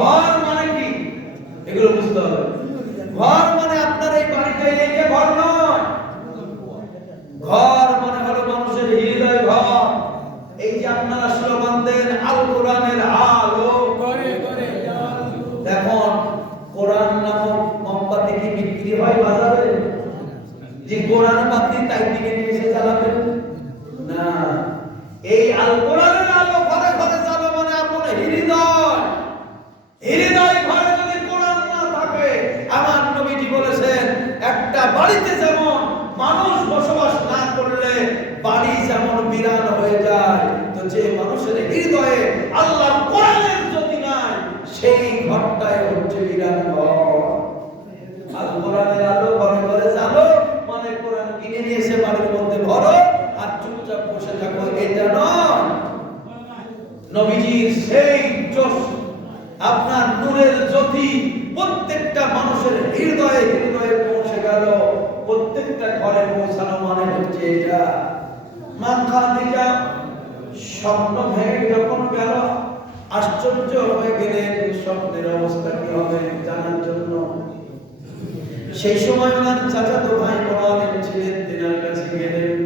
ঘর মানে কি এগুলো বুঝতে হবে। ঘর মানে আপনার এই বাড়িতে এইটা ঘর নয়। ঘর মানে হলো মানুষের হৃদয় ঘর। এই যে আপনারা স্লোগান দেন আল কোরআনের আলো করে করে দেখুন, কোরআন নামক মোমবাতি কি বিক্রি হয় বাজারে? যে কোরআন বাতি তাই দিকে নিয়ে এসে জ্বালাবেন না। এই আল কোরআনের আলো ঘরে ঘরে জ্বালো মানে আপনার হৃদয়। হৃদয় ঘরে যদি কোরআন না থাকে, আমার নবীজি বলেছেন একটা বাড়িতে যেমন মানুষ বসবাস না করলে বাড়ি যেমন বিরান হয়ে যায়, তো যে মানুষের হৃদয়ে আল্লাহর কোরআনের জ্যোতি নাই, সেই ঘরটাই হচ্ছে বিরান ঘর। আল কোরআনের আলো ঘরে ঘরে জ্বালো মানে কোরআন কিনে নিয়ে এসে বাড়ির মধ্যে ভরো আর চুপচাপ বসে থাকো, এটা নয়। নবীজির সেই জোশ, আপনার নূরের জ্যোতি প্রত্যেকটা মানুষের হৃদয়ে হৃদয়ে পৌঁছে গেল, প্রত্যেকটা ঘরে পৌঁছানো মানে হচ্ছে এটা। মা খাদিজা স্বপ্ন ভেঙে যখন গেল, আশ্চর্য হয়ে গেলেন স্বপ্নের অবস্থা কি হবে জানার জন্য। সেই সময় ওনার চাচাতো ভাই বড় আলেম ছিলেন, তিনার কাছে গেলেন।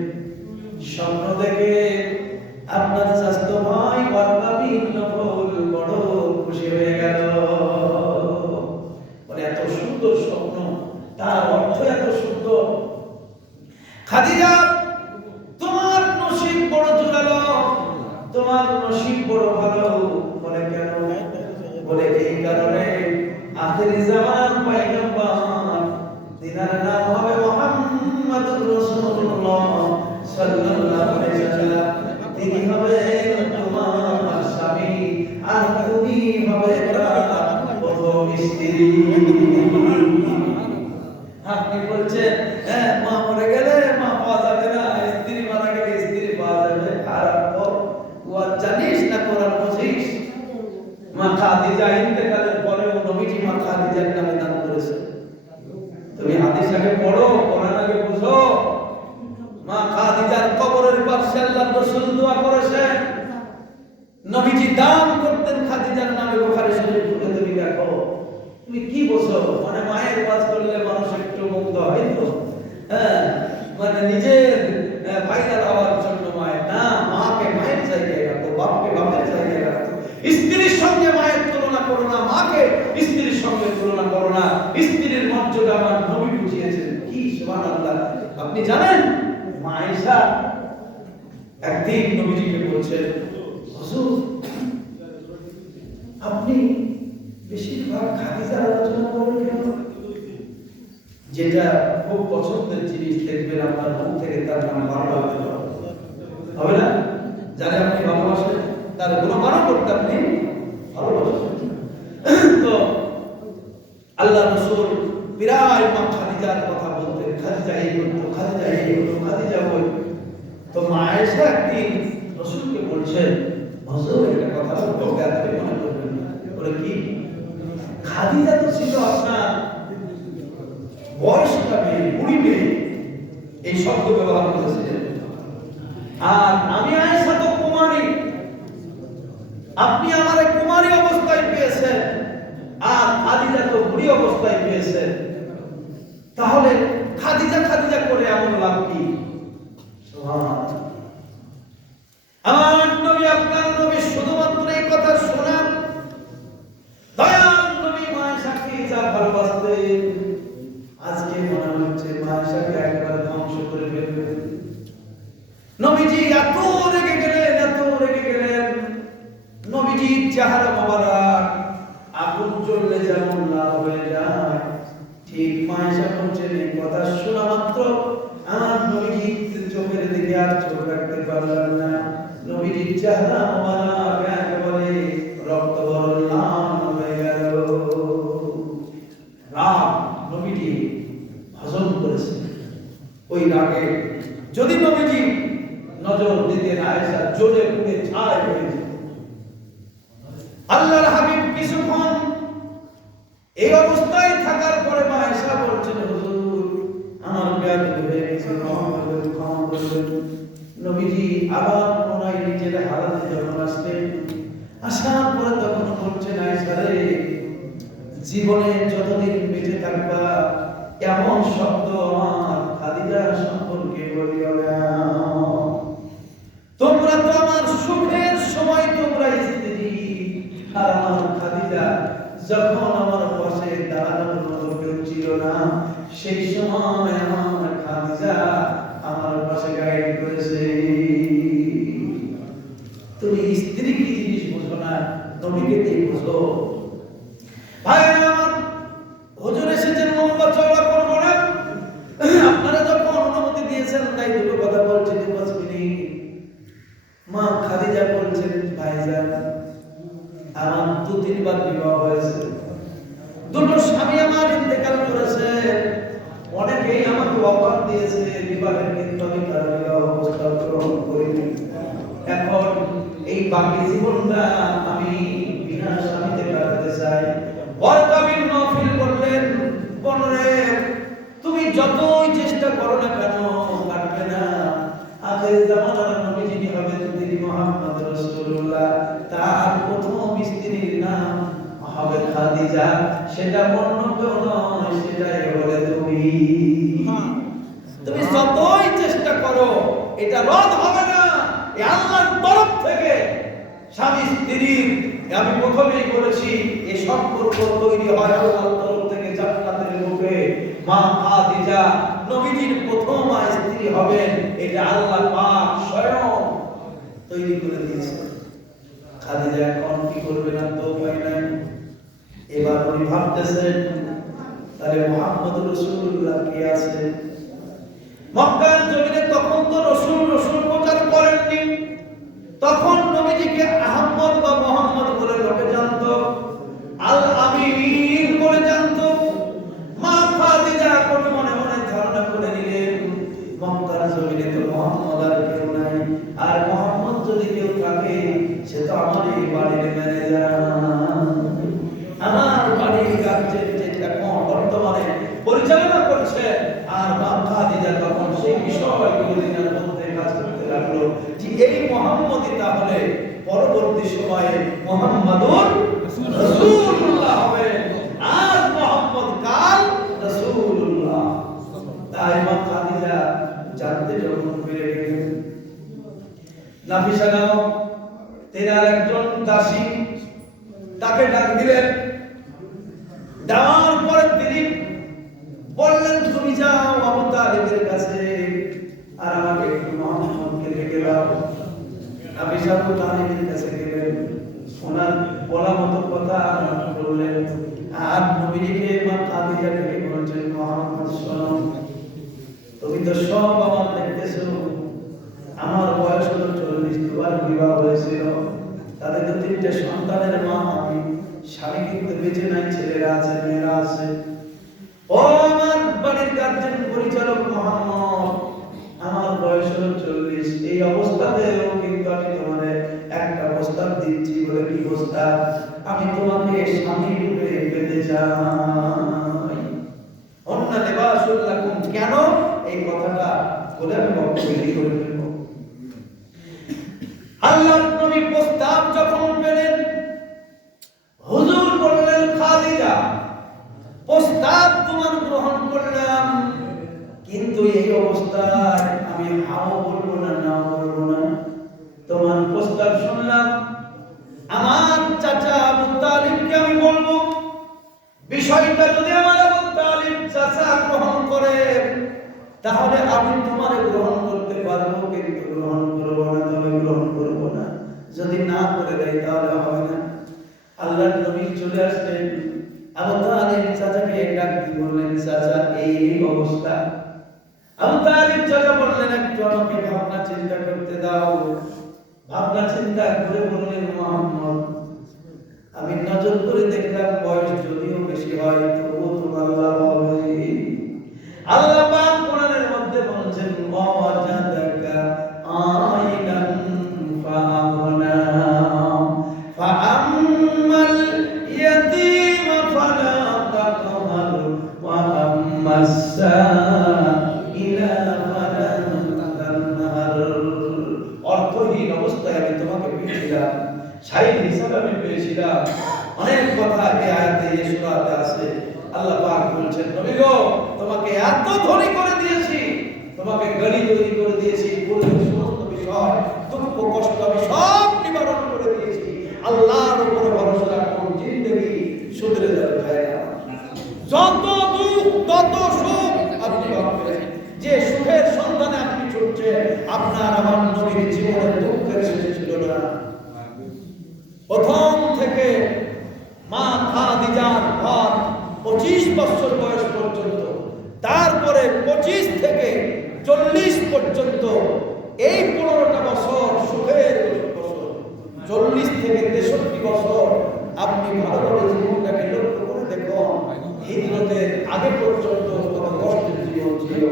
স্বপ্ন দেখে আপনার চাচাতো ভাই ওয়ারকা বিন নফল বড় খুশি হয়ে গেল। মানে এত সুন্দর স্বপ্ন, তার অর্থ এত সুন্দর। খাদিজা, তোমার নসিব বড় জোরালো, তোমার নসিব বড় ভালো। বলে কেন? বলে এই কারণে আখির জামান পয়গম্বর, তিনার নাম হবে মুহাম্মদুর রাসূলুল্লাহ সাল্লাল্লাহু আলাইহি ওয়াসাল্লাম। তিনি হবেন তোমার স্বামী আর তুমি হবে তার প্রথম স্ত্রী। আপনি বলছেন হ্যাঁ, মা মরে গেলে মা পাওয়া যাবে না, স্ত্রী মারা গেলে স্ত্রী পাওয়া যাবে। খারাপ তো জানিস না, কোরআন বুঝিস? মা খাদিজা ইন্তেকালের পরেও নবীজি মা খাদিজার নামে দান করেছে। তুমি হাদিস আগে পড়ো, কোরআন আগে বুঝো। মা খাদিজার কবরের পাশে আল্লাহর রাসূল দোয়া করেছেন, নবীজি দান করতেন খাদিজার নামে। বুখারী শরীফ খুলে তুমি দেখো। তুমি কি বলছো? মানে মায়ের কাজ করলে মানুষ একটু মুগ্ধ হয় তো, হ্যাঁ, মানে নিজের ফায়দার হওয়ার জন্য মায়ের না, মাকে মায়ের জায়গায় রাখো, বাপকে বাপের জায়গায় রাখো। স্ত্রীর সঙ্গে মায়ের তুলনা করো না, মাকে স্ত্রীর সঙ্গে তুলনা করো না। স্ত্রীর মর্যাদা আমার নবী বুঝিয়েছেন। কি সুবহানাল্লাহ! আপনি জানেন মা আয়েশা একদিন নবীজিকে বলছেন, হুজুর আপনি বেশিরভাগ খাদিজার আলোচনা করেন কেন? যেটা খুব পছন্দের জিনিস দেখবেন আপনার মুখ থেকে তার নাম বারবার হবে না। যারা আপনি ভালোবাসেন তার গুণগানও করতে আপনি ভালোবাসেন। তো আল্লাহ রাসূল প্রায় মা খাদিজার কথা বলতেন, খাদিজা এই করতো, খাদিজা এই করতো, খাদিজা ওই। তো মা আয়েশা একদিন রাসূলকে বলছেন, হুজুর একটা কথা বলতে আপনি মনে করবেন না। বলে কি? খাদিজা তো ছিল আপনার বয়সটা মেয়ে, বুড়ি মেয়ে, এই শব্দ ব্যবহার করেছিলেন। আর আমি আয়েশা তো কুমারী, আপনি আমারে কুমারী অবস্থায় পেয়েছেন, আর খাদিজা তো বুড়ি অবস্থায় পেয়েছেন। তাহলে খাদিজা খাদিজা করে এমন লাভ কি? সুবহানাল্লাহ! আমার নবী, আপনার নবী শুধুমাত্র এই কথা শোনান, দয়াল নবী মা আয়েশাকে যা ভালোবাসতেন, আজকে মনে হচ্ছে মা আয়েশাকে একবার ধ্বংস করে ফেলবেন। নবীজি এত রেগে গেলেন, এত রেগে গেলেন। নবীজির চেহারা মোবারক আগুন জ্বললে যেমন লাল হয়ে যায়, ঠিক মা আয়েশা বলছেন এই কথা শোনা মাত্র আমার নবীজির চোখের দিকে আর চোখ রাখতে পারলাম না। নবীজির চেহারা মোবারক একেবারে রক্ত বরণ লাল হয়ে গেল। রাগ নবীজি হজম করেছে। ওই রাগে যদি নবীজি নজর দিতেন, আয়েশা জ্বলে পুড়ে ছাই হয়ে যেত। আল্লাহর হাবিব কিছুক্ষণ এই অবস্থায় থাকার পরে মা আয়েশা বলছেন, হুজুর আমার বেয়াদবি হয়ে গেছে, ক্ষমা করবেন। নবীজি আবার পুনরায় নিজের হালাতে যখন আসলেন, আসার পরে তখন বলছেন আয়েশা রে, জীবনে যতদিন বেঁচে থাকবা এমন শব্দ আমার খাদিজা সম্পর্কে বলিও না। তোমরা তো আমার সুখের সময় তোমরা স্ত্রী, আর আমার খাদিজা যখন আমার পাশে দাঁড়ানোর মতো কেউ ছিল না, সেই সময় আমার খাদিজা আমার পাশে গাইড করেছে। তুমি স্ত্রী কি জিনিস বুঝো না, নবীকে দিয়ে বুঝো। ভাইরা আমার, হুজুর এসেছেন লম্বা চওড়া করবো না, আপনারা যখন অনুমতি দিয়েছেন তাই দুটো কথা বলছি 2-5 মিনিট। মা খাদিজা বলছেন ভাইজান, আমার 2-3 বার বিবাহ হয়েছে, দুটো স্বামী আমার ইন্তেকাল করেছে, অনেকেই আমাকে অফার দিয়েছে বিবাহের, কিন্তু আমি কারো বিবাহ প্রস্তাব গ্রহণ করিনি। এখন এই বাকি জীবনটা আমি বিনা স্বামীতে কাটাতে চাই। ওয়ারকাবিন মাহফিল বললেন, বলরে তুমি যতই চেষ্টা করো না কেন কাটবে না। আখির জামানার নবী যিনি হবেন তিনি মুহাম্মদ রাসূলুল্লাহ, তার প্রথম স্ত্রীর নাম হবে খাদিজা, সেটা অন্য কেউ নয়, সেটাই বলে তুমি। তুমি যতই চেষ্টা করো এটা রদ হবে না। এই আল্লাহর তরফ থেকে স্বামী স্ত্রীর, আমি প্রথমেই বলেছি এই সম্পর্ক তৈরি হয় আল্লাহর তরফ থেকে। জান্নাতের মুখে মা খাদিজা নবীজির প্রথম স্ত্রী হবেন, এটা আল্লাহ পাক স্বয়ং তৈরি করে দিয়েছেন। খাদিজা এখন কি করবে না তো উপায় নাই। এবার উনি ভাবতেছেন তাহলে মুহাম্মদ রাসূলুল্লাহ কে আছে মক্কার জমিনে। তখন তো রাসূল প্রচার করেননি, তখন নবীজিকে আহমদ বা মুহাম্মদ বলে লোকে জানতো, আল আমিন বলে জানতো। মা খাদিজা কোন মনে মনে ধারণা করে নিলেন মক্কার জমিনে তো মুহাম্মদ আর কেউ নাই, আর মুহাম্মদ যদি কেউ থাকে সে তো আমার এই বাড়ির ম্যানেজার, আমার বাড়ির কাজের যেটা বর্তমানে পরিচালনা করছে। আর মা খাদিজা তখন সেই বিষয়গুলো দিনের মধ্যে কাজ করতে লাগলো যে এই মুহাম্মদই তাহলে পরবর্তী সময়ে মুহাম্মাদুর রাসূলুল্লাহ হবে, আজ মুহাম্মদ কাল রাসূলুল্লাহ। তাই মা খাদিজা জানতে যখন পেরে গেলেন, নাফিসা নামক তেনার একজন দাসী তাকে ডাক দিলেন। দেওয়ার পরে তিনি বললেন তুমি যাও আবু তালিবের কাছে আর আমাকে একটু মুহাম্মদকে ডেকে দাও। নাফিসা আবু তালিবের কাছে গেলেন, ওনার বলা মতো কথা বললেন, আর নবীজিকে মা খাদিজা ডেকে বলছেন মুহাম্মদ শোনো, তুমি তো সব আমার দেখতেছো, আমার বয়স হলো 40, দুবার বিবাহ হয়েছিল, তাদের তো 3টে সন্তানের মা আমি, স্বামী কিন্তু বেঁচে নাই, ছেলেরা আছে মেয়েরা আছে। ও আমার বাড়ির গার্জেন পরিচালক মুহাম্মদ, আমার বয়স হলো 40, এই অবস্থাতেও কিন্তু আমি তোমাদের একটা প্রস্তাব দিচ্ছি। বলে কি প্রস্তাব? আমি তোমাকে স্বামী রূপে পেতে চাই। অন্য লিবাসুল লাকুম, কেন এই কথাটা বলে আমি বক্তব্য করে ফেলবো। আল্লাহর নবী প্রস্তাব যখন পেলেন, হুজুর বললেন খাদিজা প্রস্তাব তোমার গ্রহণ করলাম, কিন্তু এই অবস্থায় আমি হাও বলবো না, না বলবো না। তোমার প্রস্তাব শুনলাম, আমার চাচা আবু তালিবকে আমি বলবো, বিষয়টা যদি আমার আবু তালিব চাচা গ্রহণ করে তাহলে আমি তোমারে গ্রহণ করতে পারবো, কিন্তু গ্রহণ করবো না, তবে গ্রহণ করবো না। যদি না করে দেয় তাহলে হবে না। আল্লাহর নবী চলে আসলেন, আবু তালিব চাচাকে ডাক দিয়ে বললেন, চাচা এই অবস্থা। আবু তালিব চাচা বললেন, একটু আমাকে ভাবনা চিন্তা করতে দাও। ভাবনা চিন্তা করে বললেন, মুহাম্মদ আমি নজর করে দেখলাম বয়স যদিও বেশি হয় তবুও তোমার লাভ হবে। আল্লাহ পাক কোরআনের মধ্যে বলেছেন, ওয়াজাদাকা আইনান ফাআগনা ফাআম্মাল ইয়াতীম ফালা তাকহার ওয়া আম্মাস সাইলা ফালা তানহার। অর্থহীন অবস্থায় আমি তোমাকে পেয়েছিলাম, হিসাবে আমি পেয়েছিলাম। অনেক কথা এই আয়াতে এই সূরাতে আছে। আল্লাহ পাক বলছেন, নবী গো, তোমাকে এত ধনী করে দিয়েছি, তোমাকে গনি তৈরি করে দিয়েছি, পূর্বের সমস্ত বিষয় দুঃখ কষ্ট আমি সব নিবারণ করে দিয়েছি। আল্লাহর উপর ভরসা রাখুন, জিন্দেগি সুধরে যাবে ভাইরা। যত দুঃখ তত সুখ আপনি ভাববেন যে সুখের সন্ধানে আপনি ছুটছেন, আপনার আমার নবীর জীবনে দুঃখের শেষ ছিল না। প্রথম থেকে মা খাদিজার ঘর 25 বছর বয়স পর্যন্ত, তারপরে 25 থেকে 40 পর্যন্ত, এই 15টা বছর সুখের বছর। 40 থেকে 63 বছর আপনি ভালোভাবে জীবনটাকে লক্ষ্য করে দেখুন, হিজরতের আগে পর্যন্ত কত কষ্টের জীবন ছিল।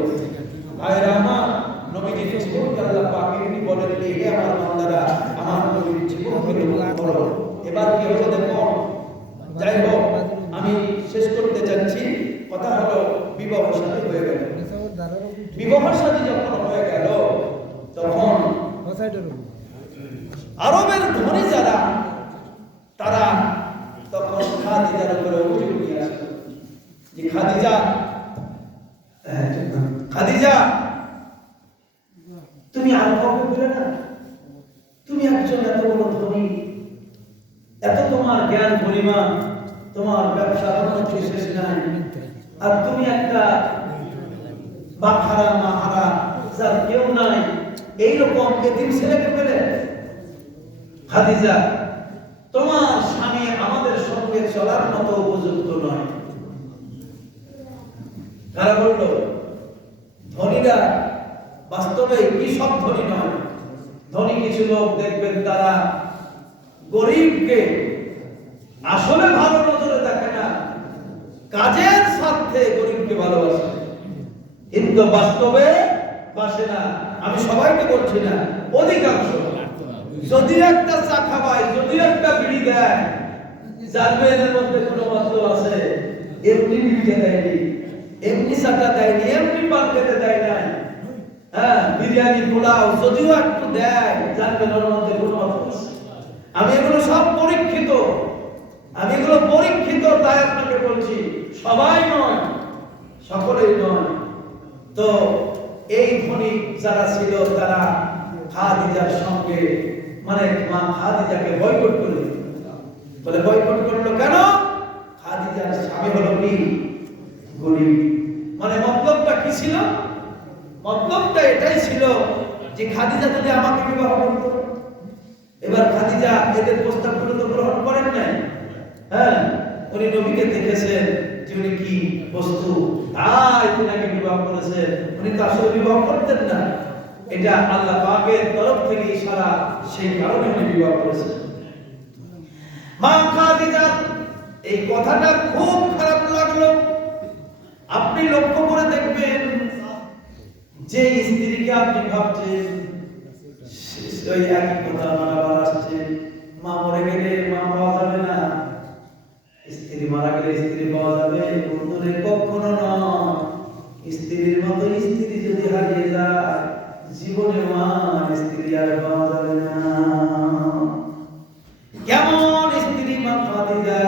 ভাইরা আমার, নবীজির জীবনকে আল্লাহ পাক এমনি বলেন, হে আমার বান্দারা, আমার নবীর জীবনকে লক্ষ্য করো। এবার কি হলো দেখুন। যাই হোক, আমি শেষ করতে যাচ্ছি। কথা হলো, বিবাহ শাদী হয়ে গেল। বিবাহ শাদী যখন হয়ে গেল, তখন আরবের ধনী যারা, তারা তখন খাদিজার উপরে অভিযোগ নিয়ে আসলো যে খাদিজা, তুমি আর কাউকে বলে না, তুমি একজন এত বড় ধনী, এত তোমার জ্ঞান পরিমাণ, তোমার ব্যবসা উন্নতি শেষ নাই, আর তুমি একটা বাখারা মাহারা যার কেউ নাই, এইরকম এতিম ছেলেকে পেলে? খাদিজা, তোমার স্বামী আমাদের সঙ্গে চলার মতো উপযুক্ত নয়। তারা বলল, ধনীরা বাস্তবে কি সব ধনী নয়। ধনী কিছু লোক দেখবেন, তারা গরিবকে আসলে ভালো নজরে দেখে না, কাজের স্বার্থে গরিবকে ভালোবাসে, কিন্তু বাস্তবে বাসে না। আমি সবাইকে বলছি না, অধিকাংশ। যদি একটা চা খাওয়ায়, যদি একটা বিড়ি দেয়, জানবেন এর মধ্যে কোনো মতলব আছে। এমনি বিড়িটা দেয়নি, এমনি চাটা দেয়নি, এমনি পান খেতে দেয় নাই। হ্যাঁ, বিরিয়ানি পোলাও যদিও একটু দেয়, জানবেন ওর মধ্যে কোনো মতলব আছে। আমি এগুলো সব পরীক্ষিত, তাই আপনাকে বলছি, সবাই নয়, সকলেই নয়। তো এই ধনী যারা ছিল, তারা খাদিজার সঙ্গে, মানে মা খাদিজাকে বয়কট করলো। বলে বয়কট করলো কেন? খাদিজার স্বামী হলো কি? গরিব। মানে মতলবটা কি ছিল? মতলবটা এটাই ছিল যে খাদিজা যদি আমাকে বিবাহ করত। এবার খাদিজা এদের প্রস্তাবগুলো তো গ্রহণ করেন নাই। হ্যাঁ, উনি নবীকে দেখেছেন যে উনি কি বস্তু, তাই উনাকে বিবাহ করেছেন। উনি তো আসলে বিবাহ করতেন না, এটা আল্লাহ পাকের তরফ থেকে ইশারা, সেই কারণে উনি বিবাহ করেছেন। মা খাদিজার এই কথাটা খুব খারাপ লাগলো। আপনি লক্ষ্য করে দেখবেন, যে স্ত্রীকে আপনি ভাবছেন ওই একই কথা বারবার আসছে, মা মরে গেলে মা পাওয়া যাবে না, স্ত্রী মারা গেলে স্ত্রী পাওয়া যাবে। বন্ধুরে কখনো নয়। স্ত্রীর মতো স্ত্রী যদি হারিয়ে যায়, জীবনে মা স্ত্রী আর পাওয়া যাবে না। কেমন স্ত্রী মা খাদিজা,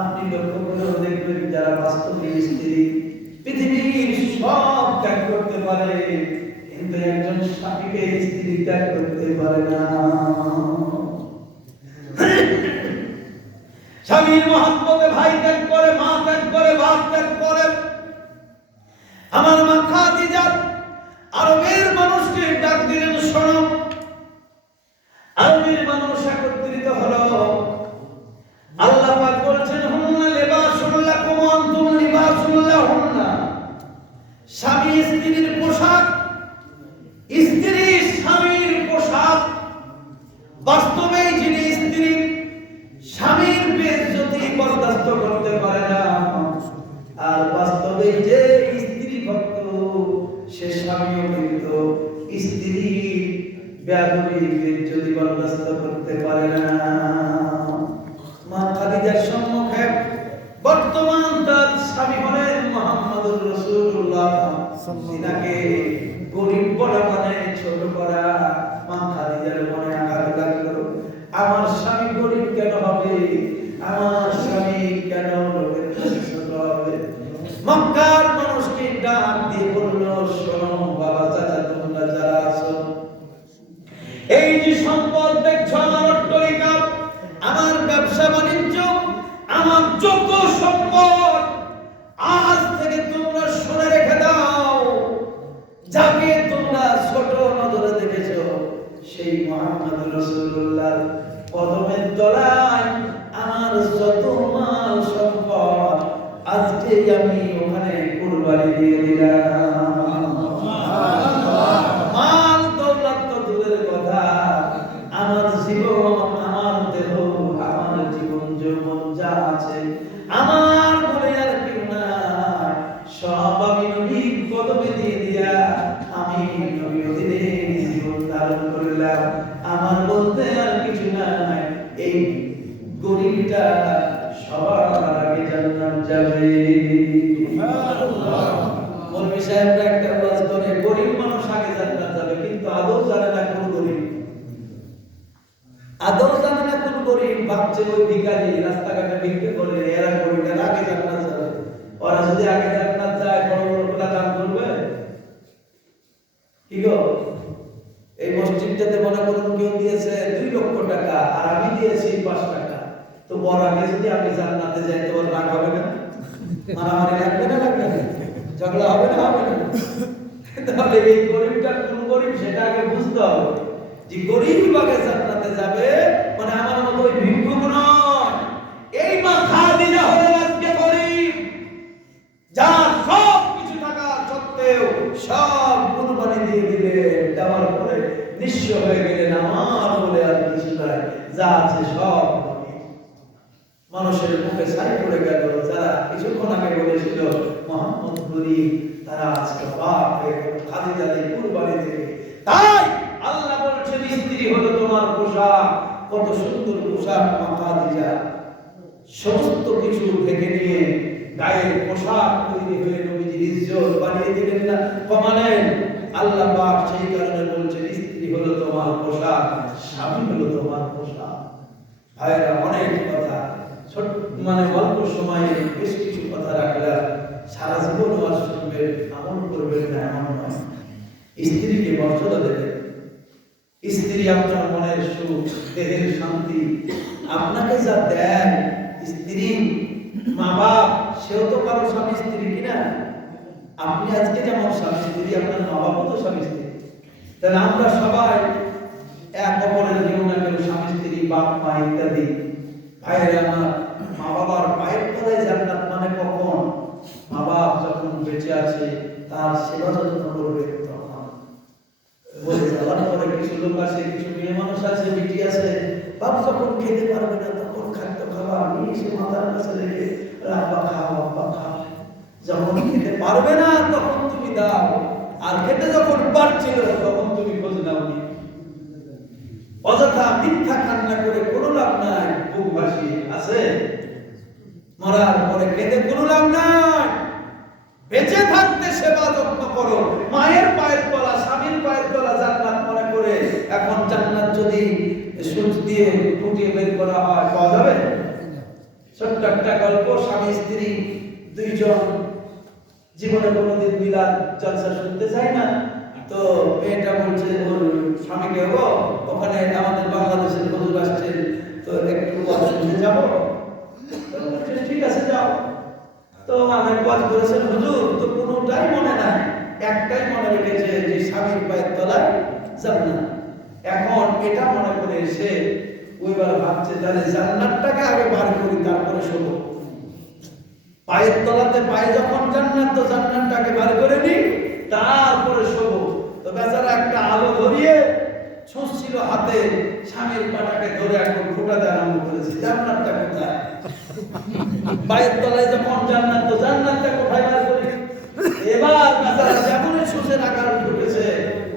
আপনি লক্ষ্য করে দেখবেন, যারা বাস্তবে স্ত্রী পৃথিবীর সব ত্যাগ করতে পারে, কিন্তু একজন স্বামীকে স্ত্রী ত্যাগ করতে পারে না। স্বামীর মহব্বতে ভাই ত্যাগ করে, মা ত্যাগ করে, বাপ ত্যাগ করে। আমার মা খাদিজা আরবের মানুষকে ডাক দিলেন, শোনো। আরবের মানুষ একত্রিত হলো। আল্লাহ পাক বলেছেন, হুন্না লিবাসুল লাকুম ওয়া আনতুম লিবাসুল লাহুন্না। স্বামী স্ত্রীর পোশাক, স্ত্রী স্বামীর পোশাক। বাস্তবে যিনি স্ত্রী স্বামীর বেইজ্জতি বরদাস্ত করতে পারে না, আর বাস্তবে যে স্ত্রী ভক্ত সে স্বামীও কিন্তু তলায় আমার যত মাল সম্পদ আজকে আমি ওখানে কুরবানি দিয়ে দিলাম। মাল দৌলত তো দূরের কথা, আমার জীবন, আমার দেহ, আমার জীবন যৌবন যা আছে আমার বলে আর কেউ নাই, সব আমি নবীর কদমে দিয়ে দিয়া আমি নবীর অধীনে জীবন ধারণ করলাম। আমার বলতে আর কিছু নাই, এই গরিবটা সবার আগে জান্নাত যাবে। মৌলভী সাহেবরা একটা ওয়াজ করে, গরিব মানুষ আগে জান্নাত যাবে, কিন্তু আদৌ জানে না কোন গরিব, আদৌ জানে না কোন গরিব। ভাবছে ওই ভিখারি রাস্তাঘাটে ভিক্ষে করে এরা গরিবের আগে জান্নাত যাবে। ওরা যদি আগে জান্নাত যায় বড় বড় কোলা দান করবে কি গো? এই মসজিদটাতে মনে করুন কেউ দিয়েছে 2 লক্ষ টাকা আর আমি দিয়েছি 5 টাকা, তো বড় আগে যদি আমি জান্নাতে যাই তো রাগ হবে না? মারামারি লাগবে না? লাগবে না? ঝগড়া হবে না? হবে না? তাহলে এই গরিবটা কোন গরিব সেটা আগে বুঝতে হবে, যে গরিব আগে জান্নাতে যাবে, মানে আমার মতো ওই ভিক্ষুক নয়। এই মা খাদিজা হলেন আজকে গরিব, যার সব কিছু থাকা সত্ত্বেও সব কুরবানি দিয়ে দিলেন, দেওয়ার পরে নিঃস্ব হয়ে গেলেন, আমার বলে আর কিছু নাই, যা আছে সব মানুষের মুখে ছাই পড়ে গেল। যারা কিছুক্ষণ আগে বলেছিল মোহাম্মদ গরিব, তারা আজকে বাপ হয়ে গেল খাদিজা দিয়ে কুরবানি দিয়ে। তাই আল্লাহ বলছেন স্ত্রী হলো তোমার পোশাক, কত সুন্দর পোশাক মা খাদিজা, সমস্ত কিছু ঢেকে নিয়ে গায়ের পোশাক তৈরি হয়ে নবীজির ইজ্জত বাড়িয়ে দিলেন না, কমালেন। আল্লাহ পাক সেই কারণে বলছেন স্ত্রী হলো তোমার পোশাক, স্বামী হলো তোমার পোশাক। ভাইরা অনেক কথা, ছোট মানে অল্প সময়ে বেশ কিছু কথা রাখলাম, সারা জীবন ওয়াজ শুনবেন, আমল করবেন না এমন নয়। স্ত্রীকে মর্যাদা দেবেন, স্ত্রী আপনার মনের সুখ, দেহের শান্তি, আপনাকে যা দেন স্ত্রী, মা বাপ সেও তো কারো স্বামী স্ত্রী কিনা? আপনি আজকে যেমন স্বামী স্ত্রী, আপনার মা বাপও তো স্বামী স্ত্রী। তাহলে আমরা সবাই এক অপরের কেউ না কেউ স্বামী স্ত্রী, বাপ মা ইত্যাদি। ভাইয়েরা আমার, মা বাবার পায়ের তলায় জান্নাত মানে কখন? মা বাপ যখন বেঁচে আছে তার সেবা যত্ন করবে তখন। বলে যাওয়ার পরে কিছু লোক আছে, কিছু মেয়ে মানুষ আছে, বিটি আছে, বাপ যখন খেতে পারবে না তখন খাদ্য খাবার নিয়ে সে মাতার কাছে রেখে আব্বা খাও, আব্বা খাও। যখন খেতে পারবে না তখন তুমি দাও, আর খেতে যখন পারছিল তখন তুমি খোঁজ নাওনি। অযথা মিথ্যা কান্না করে কোনো লাভ নাই, বুক ভাসিয়ে আছে মরার পরে কেঁদে কোনো লাভ নাই। বেঁচে থাকতে সেবা যত্ন করো, মায়ের পায়ের তলা, স্বামীর পায়ের তলা জান্নাত মনে করে। এখন জান্নাত যদি সুচ দিয়ে ফুটিয়ে বের করা হয় পাওয়া যাবে? ছোট্ট একটা গল্প, স্বামী স্ত্রী দুইজন জীবনে কোনোদিন মিলাদ জলসা শুনতে চায় না, তো মেয়েটা বলছে ওর স্বামীকে, গো ওখানে আমাদের বাংলাদেশের হুজুর আসছেন, তো একটু ওয়াজ শুনতে যাবো। ঠিক আছে যাও। তো অনেক ওয়াজ করেছেন হুজুর, তো কোনোটাই মনে নাই, একটাই মনে রেখেছে যে স্বামীর পায়ের তলায় জান্নাত। এখন এটা মনে করে এসে ওইবার ভাবছে তাহলে জান্নাতটাকে আগে বার করি, তারপরে শোবো। পায়ের তলাতে পায়ে যখন জান্নাত, তো জান্নাতটাকে বার করে নি, তারপরে শোবো। তো বেচারা একটা আলো ধরিয়ে ছুঁচ্ছিল হাতে, স্বামীর পাটাকে ধরে এখন ফোটাতে আরম্ভ করেছে, জান্নাতটা কোথায়? পায়ের তলায় যখন জান্নাত, তো জান্নাতটা কোথায় বার করি? এবার বেচারা যেমনই সুসের আকার উঠেছে,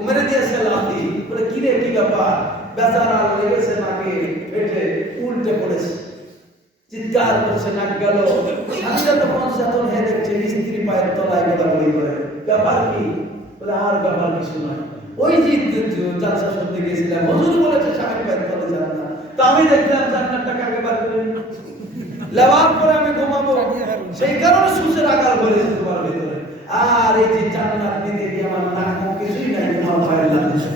মেরে দিয়েছে লাথি বলে, কিরে কি ব্যাপার? বেচারা লেগেছে নাকে, পেটে উল্টে পড়েছে, চিৎকার করছে, নাক গেল। স্বামীরা তখন চেতন হয়ে দেখছে স্ত্রী পায়ের তলায় গোলাগুলি করে, ব্যাপার কি? বলে আর ব্যাপার কিছু নয়, ওই যে জালসা শুনতে গেছিলাম, হুজুর বলেছে স্বামীর পায়ের তলে জান্নাত, তো আমি দেখলাম জান্নাতটাকে আগে বার করে লেওয়ার পরে আমি ঘুমাবো, সেই কারণে সুসের আকার হয়েছে তোমার ভিতরে। আর এই যে জান্নাত নিতে গিয়ে আমার নাক মুখ কিছুই নাই, তোমার ভয় লাগছে।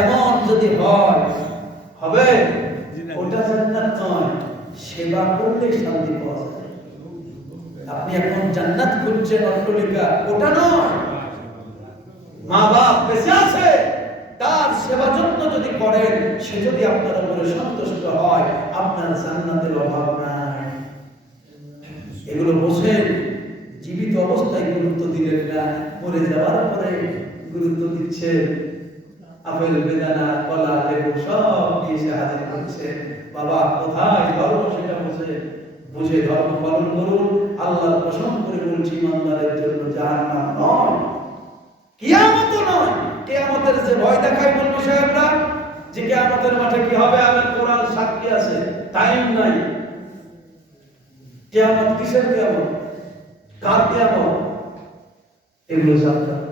এমন যদি হয় হবে, ওটা জান্নাত নয়, সেবা করলে শান্তি পাওয়া যায়। আপনি এখন জান্নাত খুঁজছেন অট্টালিকা, ওটা নয়। মা বাপ বেঁচে আছে, তার সেবা যত্ন যদি করেন, সে যদি আপনার উপরে সন্তুষ্ট হয়, আপনার জান্নাতের অভাব নাই। এগুলো বসেন, জীবিত অবস্থায় গুরুত্ব দিলেন না, মরে যাওয়ার পরে গুরুত্ব দিচ্ছে। আপেল, বেদানা, কলা, লেবু সব নিয়ে এসে হাজির করছে। বাবা কোথায় ধর্ম, সেটা বুঝে ধর্ম পালন করুন। আল্লাহর কসম করে বলছি, ইমানদারের জন্য জাহান্নাম নয়, কিয়ামত নয়। কিয়ামতের যে ভয় দেখায় বলবি সাহেবরা, যে কিয়ামতের মাঠে কি হবে, আমার কোরআন সাক্ষী আছে, টাইম নাই। কিয়ামত কিসের কিয়ামত, কার কিয়ামত, এগুলো জানতে হবে।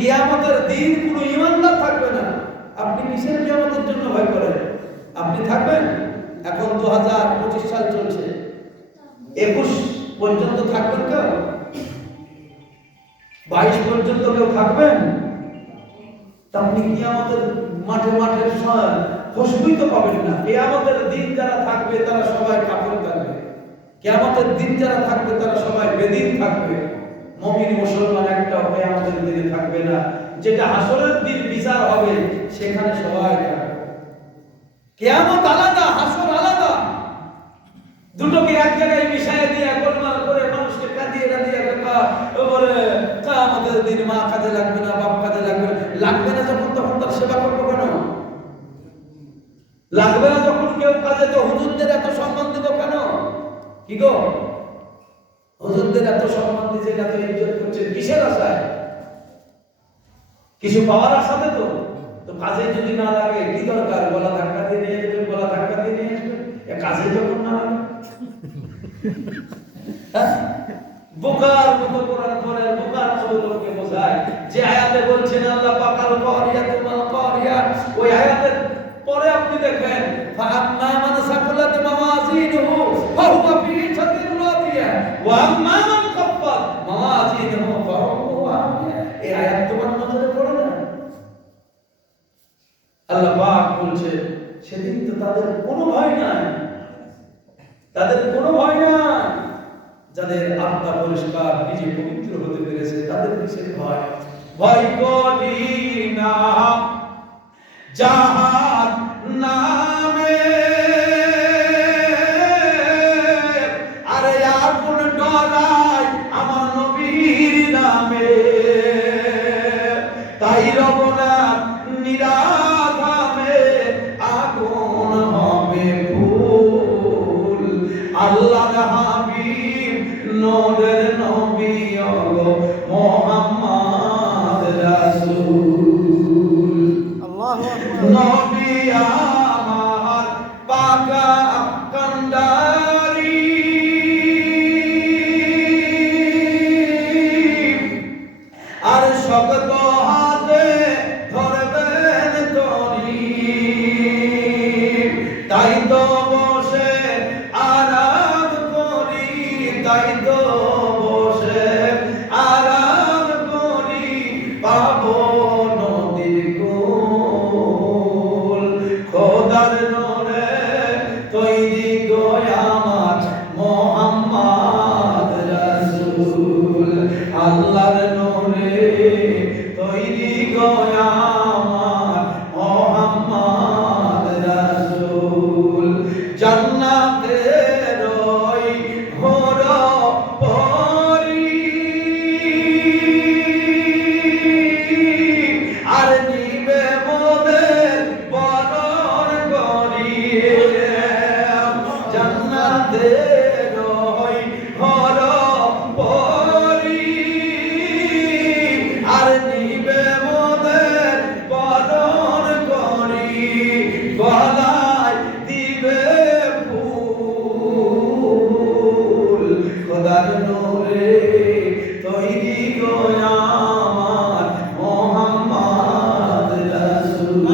কিয়ামতের দিন কোনো ইমানদার থাকবে না। আপনি কিসের কিয়ামতের জন্য ভয় করেন? আপনি থাকবেন? এখন 2025 সাল চলছে, 21 পর্যন্ত থাকবেন কেউ? 22 পর্যন্ত কেউ থাকবেন? আপনি কিয়ামতের মাঠে খুশবুই তো পাবেন না। কিয়ামতের দিন যারা থাকবে তারা সবাই কাফের থাকবে। কিয়ামতের দিন যারা থাকবে তারা সবাই বেদিন থাকবে। মুমিন মুসলমান একটাও কিয়ামতের দিনে থাকবে না। যেটা হাসরের দিন বিচার হবে, সেখানে সবাই থাকবে। কিয়ামত আলাদা, হাসর আলাদা। দুটোকে এক জায়গায় মিশিয়ে দিয়ে গোলমাল করে মানুষকে কাঁদিয়ে বলে কিয়ামতের দিন মা কাজে লাগবে না, বাপ কাজে লাগবে না। লাগবে না যখন, তখন তার সেবা করবো কেন? লাগবে না যখন কেউ কাজে, তো হুজুরদের এত সম্মান দেব কেন? কি গো, হুজুরদের এত সম্মান দিচ্ছেন, এত ইজ্জত করছেন কিসের আশায়? কিছু পাওয়ার আশাতে তো। তো কাজে যদি না লাগে কি দরকার? গলা ধাক্কা দিয়ে নিয়ে আসবেন, গলা ধাক্কা দিয়ে নিয়ে আসবেন। কাজে যখন না লাগে বোকার মতো কোরআন পড়ে, বোকার মতো লোককে বোঝায়। যে আয়াতে বলছেন আল্লাহ পাক আল কারিয়া তুমাল কারিয়া, ওই আয়াতের পরে আপনি দেখেন ফাআম্মা মান সাকালাত মাওয়াজিনুহু ফাহুয়া ফি ঈশাতিন রাদিয়া ওয়া আম্মা মান খাফফাত মাওয়াজিনুহু ফাহুয়া হাবিয়া। এই আয়াত তোমার নজরে পড়ে না? আল্লাহ পাক বলছে সেদিন তো তাদের কোনো ভয় নাই, তাদের কোনো ভয় নাই। যাদের আত্মা পরিষ্কার, নিজে পবিত্র হতে পেরেছে, তাদের কিসের ভয়? ভয় করি না জাহান্নামে, আরে আগুন ডরাই আমার নবীর নামে। তাই রবনা নিরাধামে আগুন হবে ফুল। আল্লাহর হাবিব নূরের নবী মুহাম্মদ রাসূল। আল্লাহু আকবার। নবী আমার পাকা কান্ডারি, আর শক্ত হাতে ধরবেন তরি। তাই তো বসে আরাম করি, তাই তো বসে আরাম করি, পাবো নদীর কুল। খোদার নূরে তৈরি গো আমার মুহাম্মদ রাসূল। আল্লাহর নূরে তৈরি গো আমার মুহাম্মদ রাসূল। জান্নাতের ওই ঘোর পরি, আর নিবে মোদের বরণ করিয়ে। জান্নাতের ওই ঘোর পরি, আর নিবে মোদের বরণ করি। গলায় দিবে ফুল। খোদার নূরে তৈরি গো আমার মুহাম্মদ রাসূল।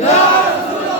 ইয়া রাসূলুল্লাহ।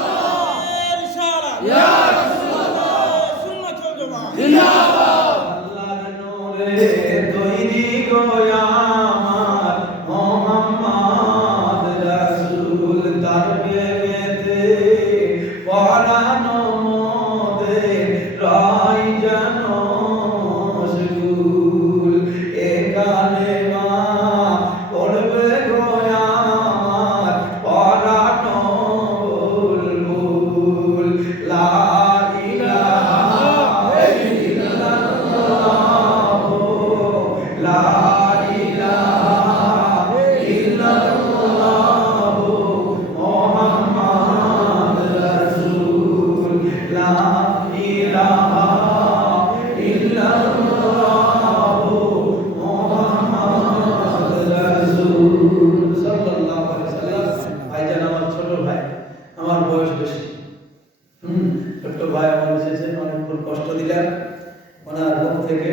আমার বয়স বেশি। ছোট্ট ভাই আমার এসেছেন, অনেকক্ষণ কষ্ট দিলাম, ওনার মুখ থেকে